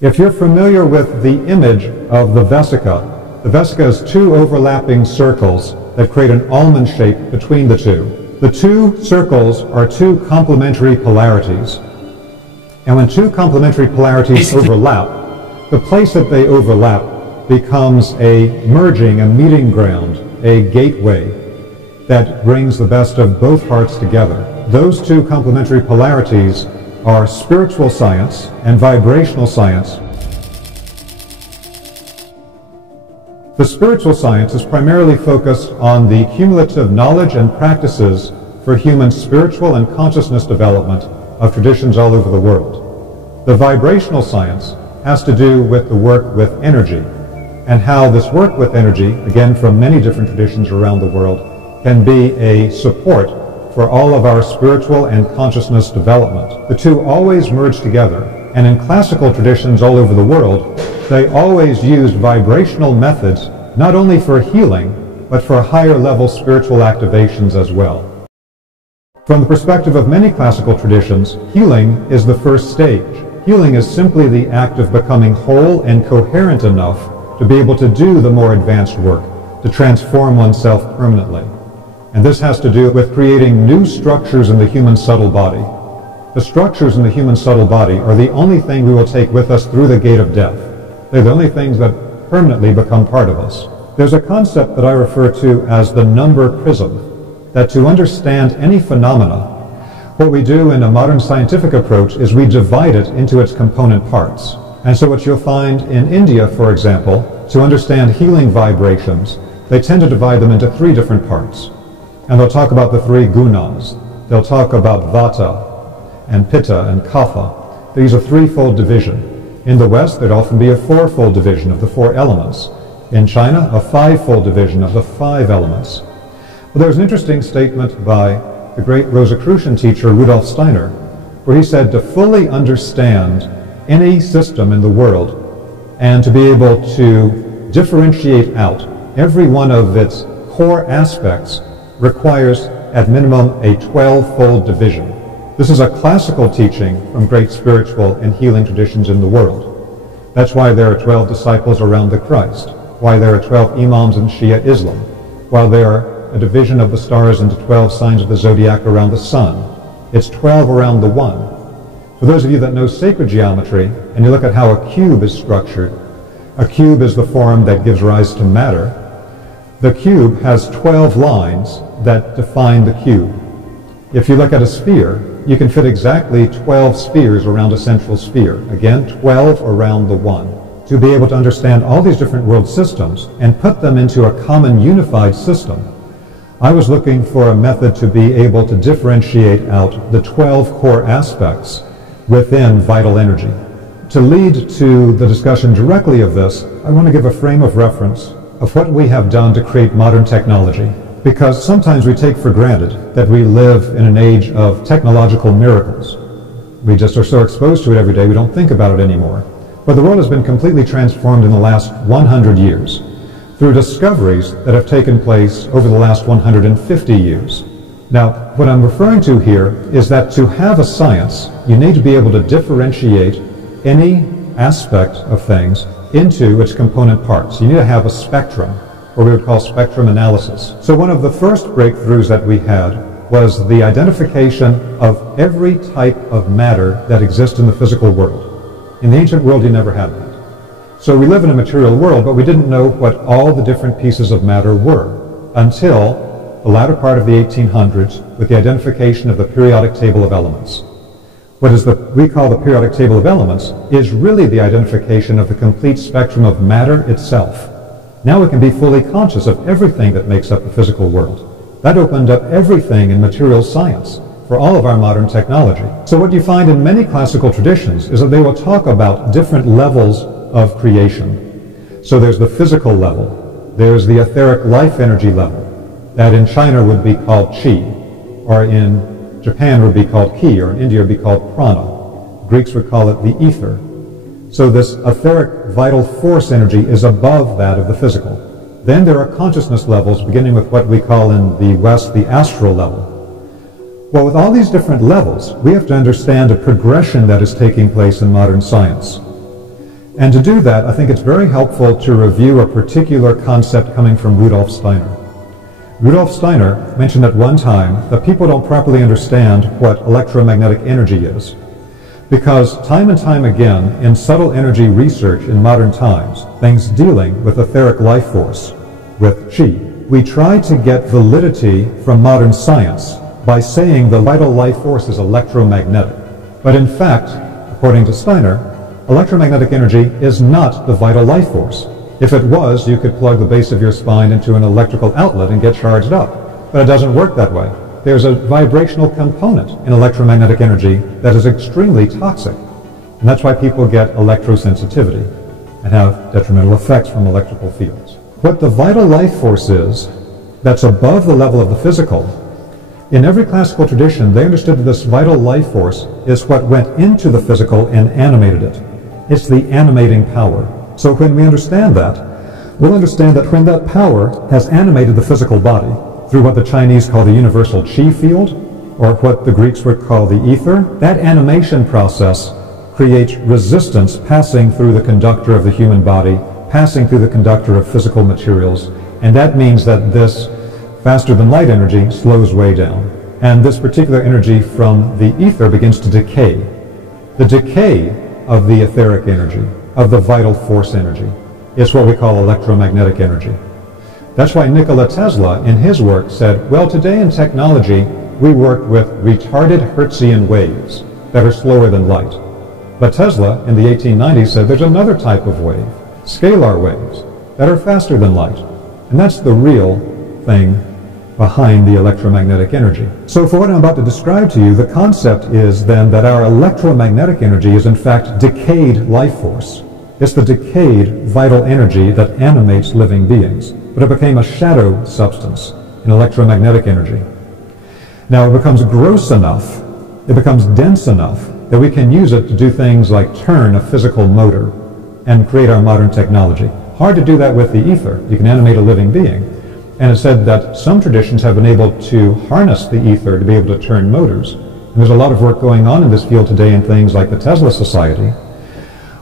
If you're familiar with the image of the vesica is two overlapping circles that create an almond shape between the two. The two circles are two complementary polarities. And when two complementary polarities overlap, the place that they overlap becomes a merging, a meeting ground, a gateway that brings the best of both hearts together. Those two complementary polarities are spiritual science and vibrational science. The spiritual science is primarily focused on the cumulative knowledge and practices for human spiritual and consciousness development of traditions all over the world. The vibrational science has to do with the work with energy, and how this work with energy, again from many different traditions around the world, can be a support for all of our spiritual and consciousness development. The two always merge together, and in classical traditions all over the world, they always used vibrational methods not only for healing, but for higher level spiritual activations as well. From the perspective of many classical traditions, healing is the first stage. Healing is simply the act of becoming whole and coherent enough to be able to do the more advanced work, to transform oneself permanently. And this has to do with creating new structures in the human subtle body. The structures in the human subtle body are the only thing we will take with us through the gate of death. They're the only things that permanently become part of us. There's a concept that I refer to as the number prism, that to understand any phenomena, what we do in a modern scientific approach is we divide it into its component parts. And so what you'll find in India, for example, to understand healing vibrations, they tend to divide them into three different parts. And they'll talk about the three gunas. They'll talk about vata and pitta and kapha. These are threefold division. In the West, there'd often be a fourfold division of the four elements. In China, a fivefold division of the five elements. Well, there's an interesting statement by the great Rosicrucian teacher Rudolf Steiner, where he said to fully understand any system in the world and to be able to differentiate out every one of its core aspects requires at minimum a 12-fold division. This is a classical teaching from great spiritual and healing traditions in the world. That's why there are 12 disciples around the Christ, why there are 12 imams in Shia Islam, why there are a division of the stars into 12 signs of the zodiac around the sun. It's 12 around the one. For those of you that know sacred geometry, and you look at how a cube is structured, a cube is the form that gives rise to matter. The cube has 12 lines that define the cube. If you look at a sphere, you can fit exactly 12 spheres around a central sphere. Again, 12 around the one. To be able to understand all these different world systems and put them into a common unified system, I was looking for a method to be able to differentiate out the 12 core aspects within vital energy. To lead to the discussion directly of this, I want to give a frame of reference of what we have done to create modern technology. Because sometimes we take for granted that we live in an age of technological miracles. We just are so exposed to it every day we don't think about it anymore. But the world has been completely transformed in the last 100 years through discoveries that have taken place over the last 150 years. Now, what I'm referring to here is that to have a science, you need to be able to differentiate any aspect of things into its component parts. You need to have a spectrum, what we would call spectrum analysis. So one of the first breakthroughs that we had was the identification of every type of matter that exists in the physical world. In the ancient world, you never had that. So we live in a material world, but we didn't know what all the different pieces of matter were until the latter part of the 1800s with the identification of the periodic table of elements. What we call the periodic table of elements is really the identification of the complete spectrum of matter itself. Now we can be fully conscious of everything that makes up the physical world. That opened up everything in material science for all of our modern technology. So what you find in many classical traditions is that they will talk about different levels of creation. So there's the physical level, there's the etheric life energy level, that in China would be called Qi, or in Japan would be called Ki, or in India would be called Prana. Greeks would call it the ether. So this etheric vital force energy is above that of the physical. Then there are consciousness levels, beginning with what we call in the West the astral level. Well, with all these different levels, we have to understand a progression that is taking place in modern science. And to do that, I think it's very helpful to review a particular concept coming from Rudolf Steiner. Rudolf Steiner mentioned at one time that people don't properly understand what electromagnetic energy is, because time and time again in subtle energy research in modern times, things dealing with etheric life force, with chi, we try to get validity from modern science by saying the vital life force is electromagnetic. But in fact, according to Steiner, electromagnetic energy is not the vital life force. If it was, you could plug the base of your spine into an electrical outlet and get charged up. But it doesn't work that way. There's a vibrational component in electromagnetic energy that is extremely toxic. And that's why people get electrosensitivity and have detrimental effects from electrical fields. What the vital life force is, that's above the level of the physical, in every classical tradition, they understood that this vital life force is what went into the physical and animated it. It's the animating power. So when we understand that, we'll understand that when that power has animated the physical body through what the Chinese call the universal chi field, or what the Greeks would call the ether, that animation process creates resistance passing through the conductor of the human body, passing through the conductor of physical materials, and that means that this faster than light energy slows way down. And this particular energy from the ether begins to decay. The decay of the etheric energy, of the vital force energy, is what we call electromagnetic energy. That's why Nikola Tesla, in his work, said, well, today in technology, we work with retarded Hertzian waves that are slower than light. But Tesla, in the 1890s, said there's another type of wave, scalar waves, that are faster than light. And that's the real thing behind the electromagnetic energy. So for what I'm about to describe to you, the concept is then that our electromagnetic energy is in fact decayed life force. It's the decayed vital energy that animates living beings. But it became a shadow substance in electromagnetic energy. Now it becomes gross enough, it becomes dense enough that we can use it to do things like turn a physical motor and create our modern technology. Hard to do that with the ether. You can animate a living being. And it's said that some traditions have been able to harness the ether to be able to turn motors. And there's a lot of work going on in this field today in things like the Tesla Society.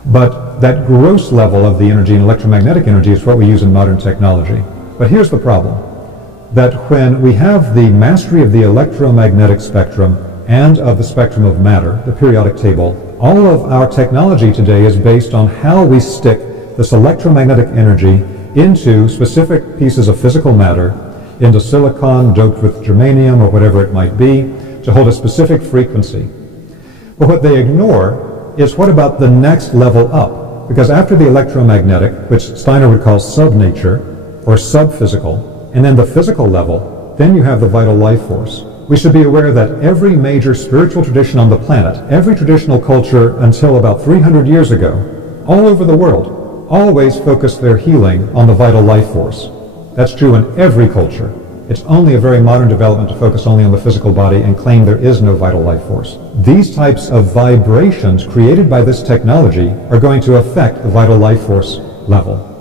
But that gross level of the energy and electromagnetic energy is what we use in modern technology. But here's the problem, that when we have the mastery of the electromagnetic spectrum and of the spectrum of matter, the periodic table, all of our technology today is based on how we stick this electromagnetic energy into specific pieces of physical matter, into silicon doped with germanium or whatever it might be, to hold a specific frequency. But what they ignore is what about the next level up? Because after the electromagnetic, which Steiner would call sub-nature, or sub-physical, and then the physical level, then you have the vital life force. We should be aware that every major spiritual tradition on the planet, every traditional culture until about 300 years ago, all over the world, always focused their healing on the vital life force. That's true in every culture. It's only a very modern development to focus only on the physical body and claim there is no vital life force. These types of vibrations created by this technology are going to affect the vital life force level.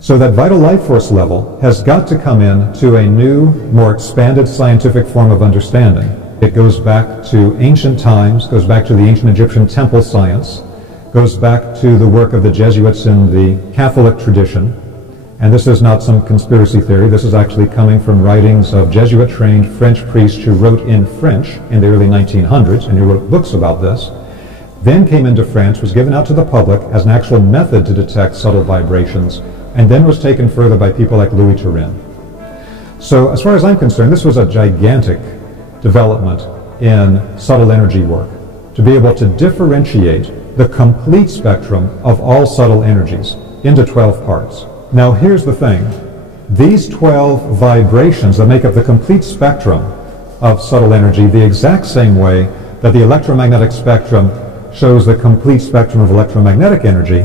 So that vital life force level has got to come in to a new, more expanded scientific form of understanding. It goes back to ancient times, goes back to the ancient Egyptian temple science, goes back to the work of the Jesuits in the Catholic tradition. And this is not some conspiracy theory. This is actually coming from writings of Jesuit-trained French priests who wrote in French in the early 1900s and who wrote books about this. Then came into France, was given out to the public as an actual method to detect subtle vibrations, and then was taken further by people like Louis Turenne. So as far as I'm concerned, this was a gigantic development in subtle energy work, to be able to differentiate the complete spectrum of all subtle energies into 12 parts. Now here's the thing. These 12 vibrations that make up the complete spectrum of subtle energy, the exact same way that the electromagnetic spectrum shows the complete spectrum of electromagnetic energy,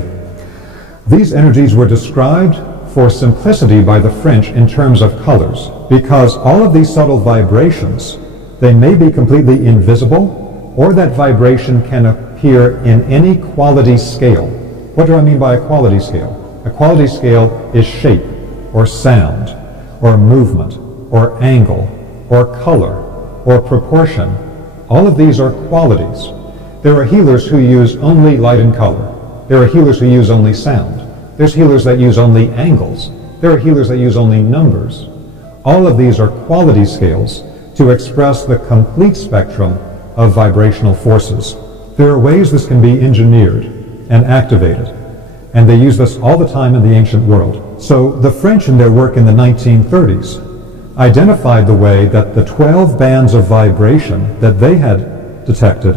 these energies were described for simplicity by the French in terms of colors, because all of these subtle vibrations, they may be completely invisible, or that vibration can appear in any quality scale. What do I mean by a quality scale? A quality scale is shape, or sound, or movement, or angle, or color, or proportion. All of these are qualities. There are healers who use only light and color. There are healers who use only sound. There's healers that use only angles. There are healers that use only numbers. All of these are quality scales to express the complete spectrum of vibrational forces. There are ways this can be engineered and activated, and they use this all the time in the ancient world. So the French, in their work in the 1930s, identified the way that the 12 bands of vibration that they had detected,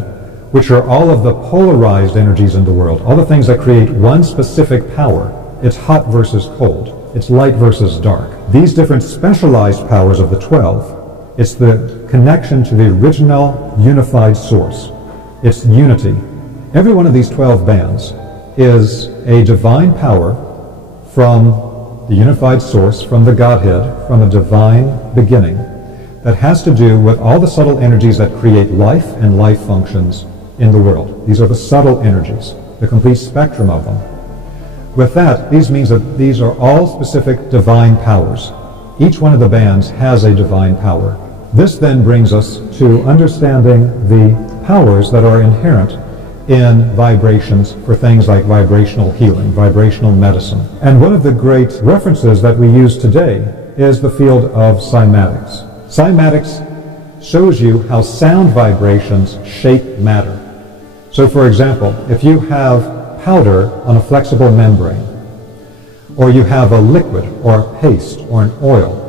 which are all of the polarized energies in the world, all the things that create one specific power. It's hot versus cold. It's light versus dark. These different specialized powers of the 12, it's the connection to the original unified source. It's unity. Every one of these 12 bands is a divine power from the unified source, from the Godhead, from a divine beginning that has to do with all the subtle energies that create life and life functions in the world. These are the subtle energies, the complete spectrum of them. With that, these means that these are all specific divine powers. Each one of the bands has a divine power. This then brings us to understanding the powers that are inherent in vibrations for things like vibrational healing, vibrational medicine. And one of the great references that we use today is the field of cymatics. Cymatics shows you how sound vibrations shape matter. So for example, if you have powder on a flexible membrane, or you have a liquid or a paste or an oil,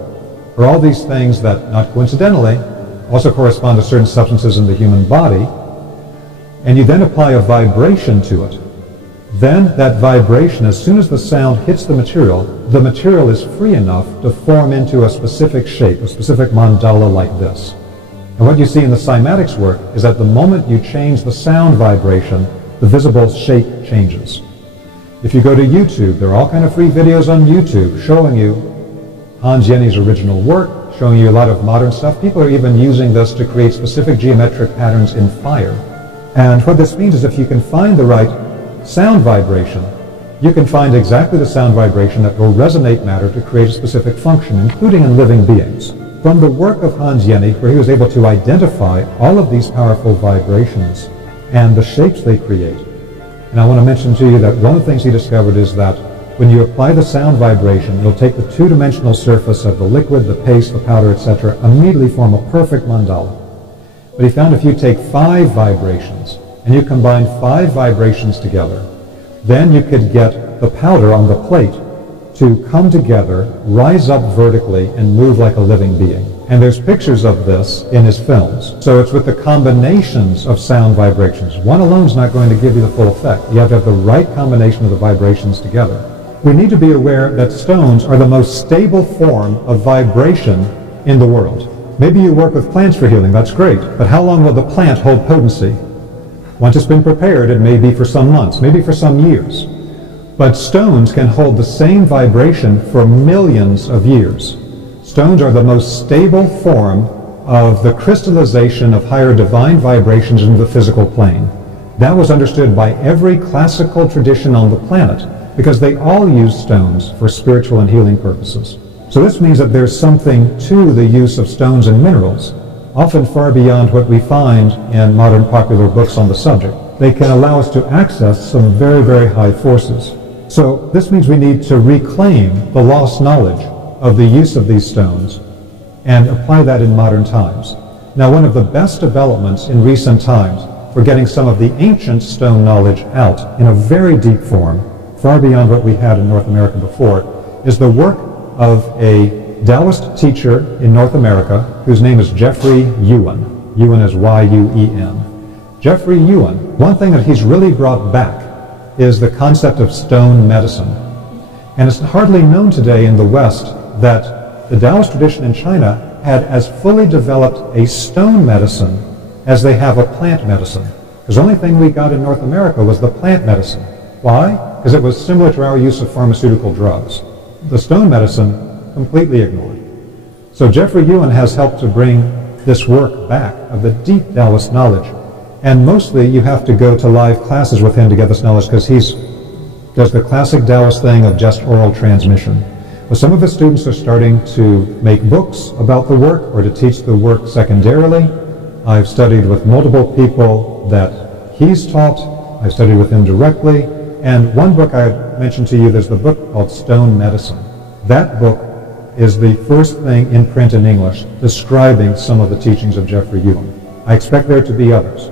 or all these things that, not coincidentally, also correspond to certain substances in the human body, and you then apply a vibration to it, then that vibration, as soon as the sound hits the material is free enough to form into a specific shape, a specific mandala like this. And what you see in the cymatics work is that the moment you change the sound vibration, the visible shape changes. If you go to YouTube, there are all kinds of free videos on YouTube showing you Hans Jenny's original work, showing you a lot of modern stuff. People are even using this to create specific geometric patterns in fire. And what this means is if you can find the right sound vibration, you can find exactly the sound vibration that will resonate matter to create a specific function, including in living beings. From the work of Hans Jenny, where he was able to identify all of these powerful vibrations and the shapes they create. And I want to mention to you that one of the things he discovered is that when you apply the sound vibration, you'll take the two-dimensional surface of the liquid, the paste, the powder, etc., immediately form a perfect mandala. But he found if you take 5 vibrations and you combine 5 vibrations together, then you could get the powder on the plate to come together, rise up vertically, and move like a living being. And there's pictures of this in his films. So it's with the combinations of sound vibrations. One alone is not going to give you the full effect. You have to have the right combination of the vibrations together. We need to be aware that stones are the most stable form of vibration in the world. Maybe you work with plants for healing, that's great, but how long will the plant hold potency? Once it's been prepared, it may be for some months, maybe for some years. But stones can hold the same vibration for millions of years. Stones are the most stable form of the crystallization of higher divine vibrations into the physical plane. That was understood by every classical tradition on the planet, because they all use stones for spiritual and healing purposes. So this means that there's something to the use of stones and minerals, often far beyond what we find in modern popular books on the subject. They can allow us to access some very, very high forces. So this means we need to reclaim the lost knowledge of the use of these stones and apply that in modern times. Now, one of the best developments in recent times for getting some of the ancient stone knowledge out in a very deep form, far beyond what we had in North America before, is the work of a Taoist teacher in North America whose name is Jeffrey Yuan. Yuan is Y-U-E-N. Jeffrey Yuan, one thing that he's really brought back is the concept of stone medicine. And it's hardly known today in the West that the Taoist tradition in China had as fully developed a stone medicine as they have a plant medicine. Because the only thing we got in North America was the plant medicine. Why? Because it was similar to our use of pharmaceutical drugs. The stone medicine completely ignored. So Jeffrey Yuan has helped to bring this work back of the deep Taoist knowledge. And mostly you have to go to live classes with him to get this knowledge, because he does the classic Taoist thing of just oral transmission. But some of his students are starting to make books about the work or to teach the work secondarily. I've studied with multiple people that he's taught. I've studied with him directly. And one book I had mentioned to you, there's the book called Stone Medicine. That book is the first thing in print in English describing some of the teachings of Jeffrey Ewing. I expect there to be others.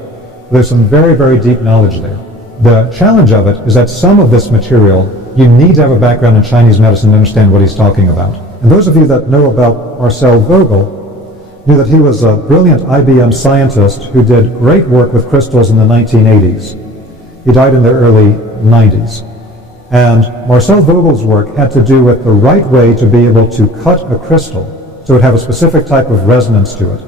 There's some very, very deep knowledge there. The challenge of it is that some of this material, you need to have a background in Chinese medicine to understand what he's talking about. And those of you that know about Marcel Vogel knew that he was a brilliant IBM scientist who did great work with crystals in the 1980s. He died in the early 90s. And Marcel Vogel's work had to do with the right way to be able to cut a crystal so it would have a specific type of resonance to it.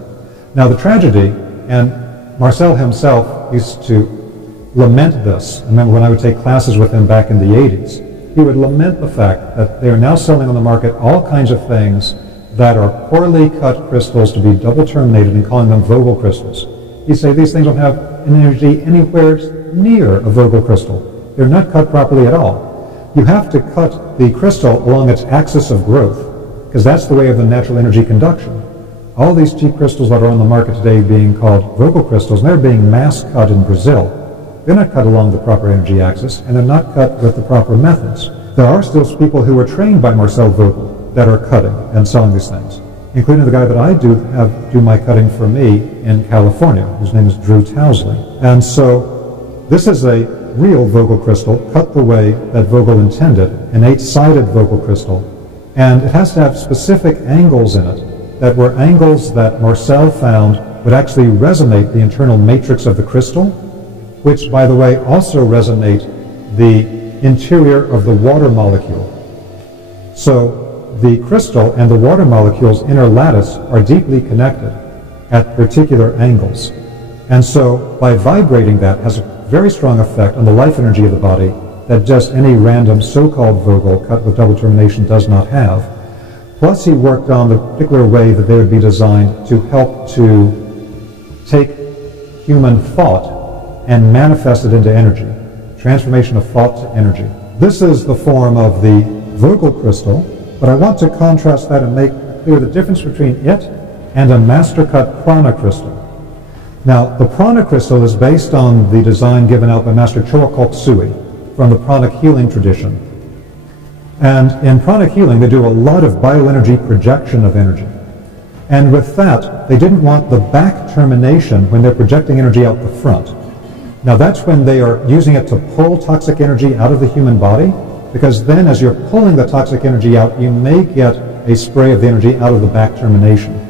Now the tragedy, and Marcel himself used to lament this. I remember when I would take classes with him back in the 80s, he would lament the fact that they are now selling on the market all kinds of things that are poorly cut crystals to be double terminated and calling them Vogel crystals. He'd say these things don't have an energy anywhere near a Vogel crystal. They're not cut properly at all. You have to cut the crystal along its axis of growth, because that's the way of the natural energy conduction. All these cheap crystals that are on the market today being called Vogel crystals, and they're being mass cut in Brazil. They're not cut along the proper energy axis, and they're not cut with the proper methods. There are still people who are trained by Marcel Vogel that are cutting and selling these things, including the guy that I do my cutting for me in California, whose name is Drew Towsley. And so this is a real Vogel crystal, cut the way that Vogel intended, an 8-sided Vogel crystal, and it has to have specific angles in it that were angles that Marcel found would actually resonate the internal matrix of the crystal, which, by the way, also resonate the interior of the water molecule. So the crystal and the water molecule's inner lattice are deeply connected at particular angles. And so by vibrating that has a very strong effect on the life energy of the body that just any random so-called Vogel cut with double termination does not have. Plus he worked on the particular way that they would be designed to help to take human thought and manifest it into energy. Transformation of thought to energy. This is the form of the Vogel crystal, but I want to contrast that and make clear the difference between it and a master-cut prana crystal. Now, the prana crystal is based on the design given out by Master Choa Kok Sui from the pranic healing tradition. And in pranic healing, they do a lot of bioenergy projection of energy. And with that, they didn't want the back termination when they're projecting energy out the front. Now that's when they are using it to pull toxic energy out of the human body, because then as you're pulling the toxic energy out, you may get a spray of the energy out of the back termination.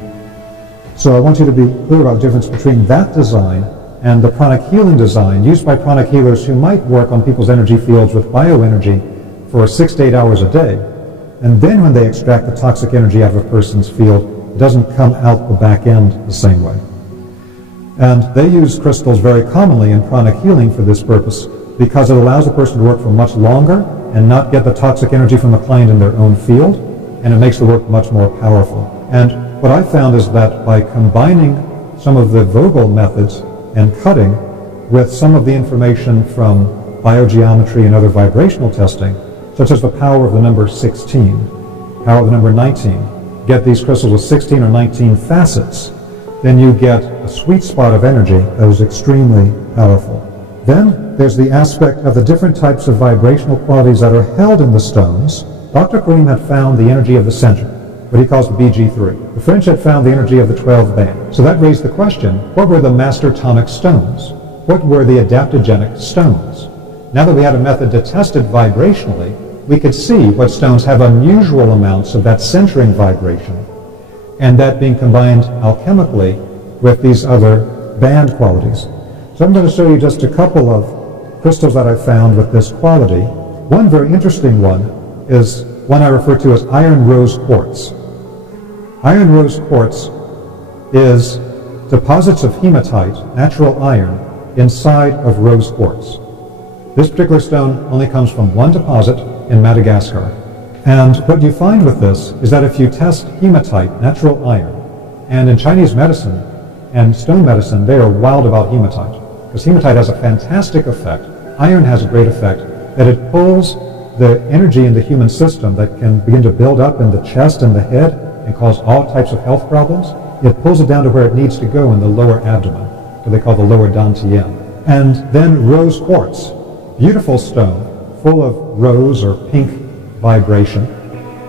So I want you to be clear about the difference between that design and the pranic healing design used by pranic healers who might work on people's energy fields with bioenergy for 6 to 8 hours a day. And then when they extract the toxic energy out of a person's field, it doesn't come out the back end the same way. And they use crystals very commonly in pranic healing for this purpose because it allows the person to work for much longer and not get the toxic energy from the client in their own field, and it makes the work much more powerful. And what I found is that by combining some of the Vogel methods and cutting with some of the information from biogeometry and other vibrational testing, such as the power of the number 16, power of the number 19, get these crystals with 16 or 19 facets, then you get a sweet spot of energy that is extremely powerful. Then there's the aspect of the different types of vibrational qualities that are held in the stones. Dr. Karim had found the energy of the center, what he calls the BG3. The French had found the energy of the 12 band. So that raised the question, what were the master tonic stones? What were the adaptogenic stones? Now that we had a method to test it vibrationally, we could see what stones have unusual amounts of that centering vibration, and that being combined alchemically with these other band qualities. So I'm going to show you just a couple of crystals that I found with this quality. One very interesting one is one I refer to as iron rose quartz. Iron rose quartz is deposits of hematite, natural iron, inside of rose quartz. This particular stone only comes from one deposit in Madagascar. And what you find with this is that if you test hematite, natural iron, and in Chinese medicine and stone medicine, they are wild about hematite, because hematite has a fantastic effect. Iron has a great effect, that it pulls the energy in the human system that can begin to build up in the chest and the head and cause all types of health problems. It pulls it down to where it needs to go in the lower abdomen, what they call the lower dantian. And then rose quartz, beautiful stone, full of rose or pink vibration.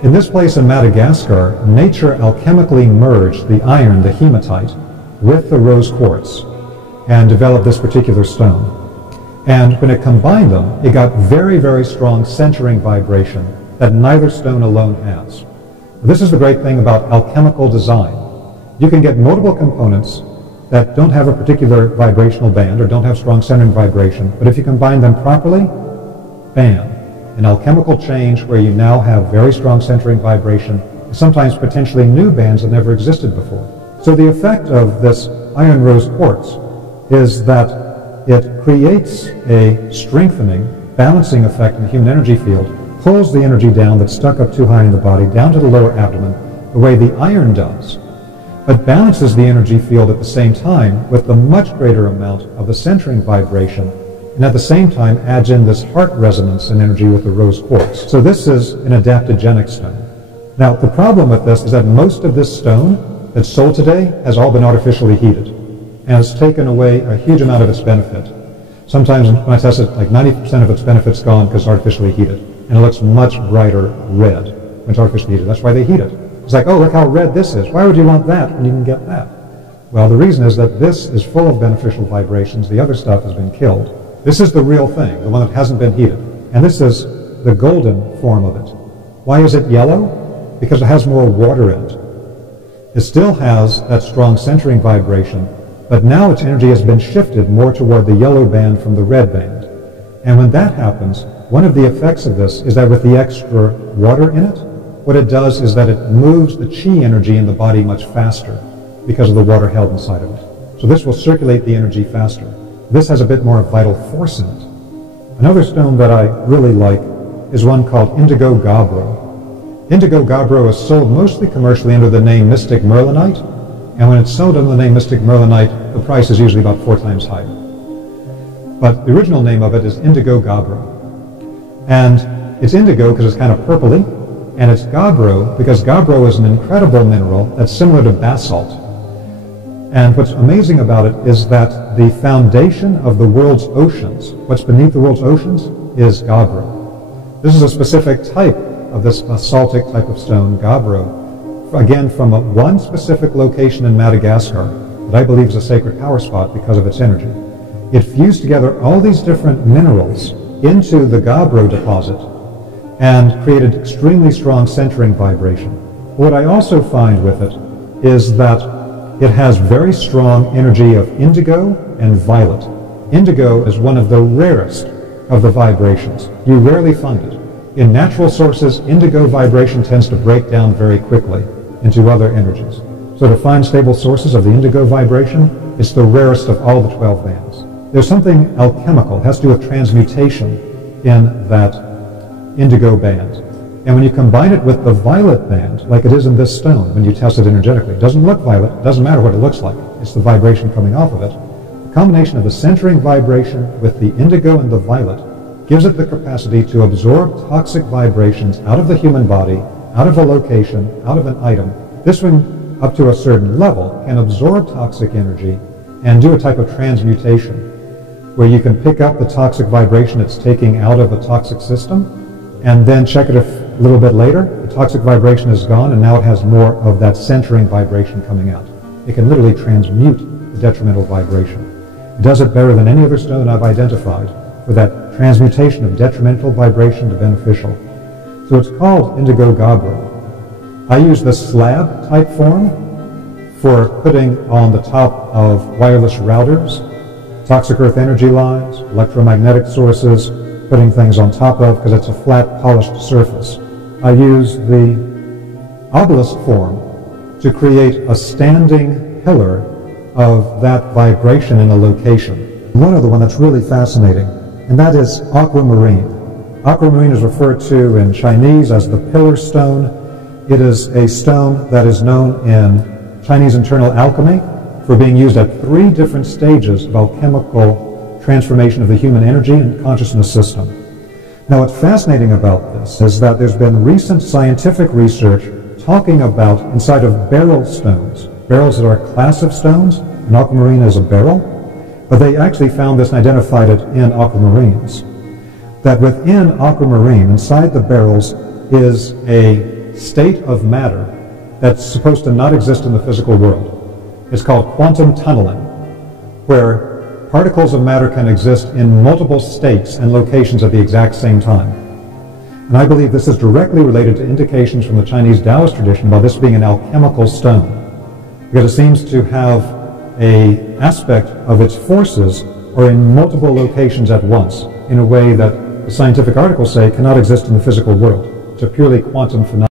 In this place in Madagascar, nature alchemically merged the iron, the hematite, with the rose quartz and developed this particular stone. And when it combined them, it got very, very strong centering vibration that neither stone alone has. This is the great thing about alchemical design. You can get multiple components that don't have a particular vibrational band or don't have strong centering vibration, but if you combine them properly, bam, an alchemical change where you now have very strong centering vibration, sometimes potentially new bands that never existed before. So the effect of this iron rose quartz is that it creates a strengthening, balancing effect in the human energy field, pulls the energy down that's stuck up too high in the body, down to the lower abdomen, the way the iron does, but balances the energy field at the same time with the much greater amount of the centering vibration, and at the same time adds in this heart resonance and energy with the rose quartz. So this is an adaptogenic stone. Now, the problem with this is that most of this stone that's sold today has all been artificially heated and has taken away a huge amount of its benefit. Sometimes when I test it, like 90% of its benefit's gone because it's artificially heated, and it looks much brighter red when it's artificially heated. That's why they heat it. It's like, oh, look how red this is. Why would you want that when you can get that? Well, the reason is that this is full of beneficial vibrations. The other stuff has been killed. This is the real thing, the one that hasn't been heated. And this is the golden form of it. Why is it yellow? Because it has more water in it. It still has that strong centering vibration, but now its energy has been shifted more toward the yellow band from the red band. And when that happens, one of the effects of this is that with the extra water in it, what it does is that it moves the chi energy in the body much faster because of the water held inside of it. So this will circulate the energy faster. This has a bit more vital force in it. Another stone that I really like is one called Indigo Gabbro. Indigo Gabbro is sold mostly commercially under the name Mystic Merlinite, and when it's sold under the name Mystic Merlinite, the price is usually about 4 times higher. But the original name of it is Indigo Gabbro. And it's indigo because it's kind of purpley, and it's Gabbro because Gabbro is an incredible mineral that's similar to basalt. And what's amazing about it is that the foundation of the world's oceans, what's beneath the world's oceans, is Gabbro. This is a specific type of this basaltic type of stone, Gabbro, again from one specific location in Madagascar that I believe is a sacred power spot because of its energy. It fused together all these different minerals into the Gabbro deposit and created extremely strong centering vibration. What I also find with it is that it has very strong energy of indigo and violet. Indigo is one of the rarest of the vibrations. You rarely find it. In natural sources, indigo vibration tends to break down very quickly into other energies. So to find stable sources of the indigo vibration, it's the rarest of all the 12 bands. There's something alchemical, it has to do with transmutation in that indigo band. And when you combine it with the violet band, like it is in this stone, when you test it energetically, it doesn't look violet, it doesn't matter what it looks like, it's the vibration coming off of it. The combination of the centering vibration with the indigo and the violet gives it the capacity to absorb toxic vibrations out of the human body, out of a location, out of an item. This one, up to a certain level, can absorb toxic energy and do a type of transmutation, where you can pick up the toxic vibration it's taking out of a toxic system, and then check it a little bit later, the toxic vibration is gone, and now it has more of that centering vibration coming out. It can literally transmute the detrimental vibration. It does it better than any other stone I've identified for that transmutation of detrimental vibration to beneficial. So it's called Indigo Gabbro. I use the slab type form for putting on the top of wireless routers, toxic earth energy lines, electromagnetic sources, putting things on top of because it's a flat, polished surface. I use the obelisk form to create a standing pillar of that vibration in a location. One other one that's really fascinating, and that is aquamarine. Aquamarine is referred to in Chinese as the pillar stone. It is a stone that is known in Chinese internal alchemy for being used at 3 different stages of alchemical transformation of the human energy and consciousness system. Now, what's fascinating about this is that there's been recent scientific research talking about inside of beryl stones, barrels that are a class of stones, and aquamarine is a beryl, but they actually found this and identified it in aquamarines. that within aquamarine, inside the barrels, is a state of matter that's supposed to not exist in the physical world. It's called quantum tunneling, where particles of matter can exist in multiple states and locations at the exact same time. And I believe this is directly related to indications from the Chinese Taoist tradition about this being an alchemical stone, because it seems to have an aspect of its forces are in multiple locations at once, in a way that the scientific articles say cannot exist in the physical world. It's a purely quantum phenomenon.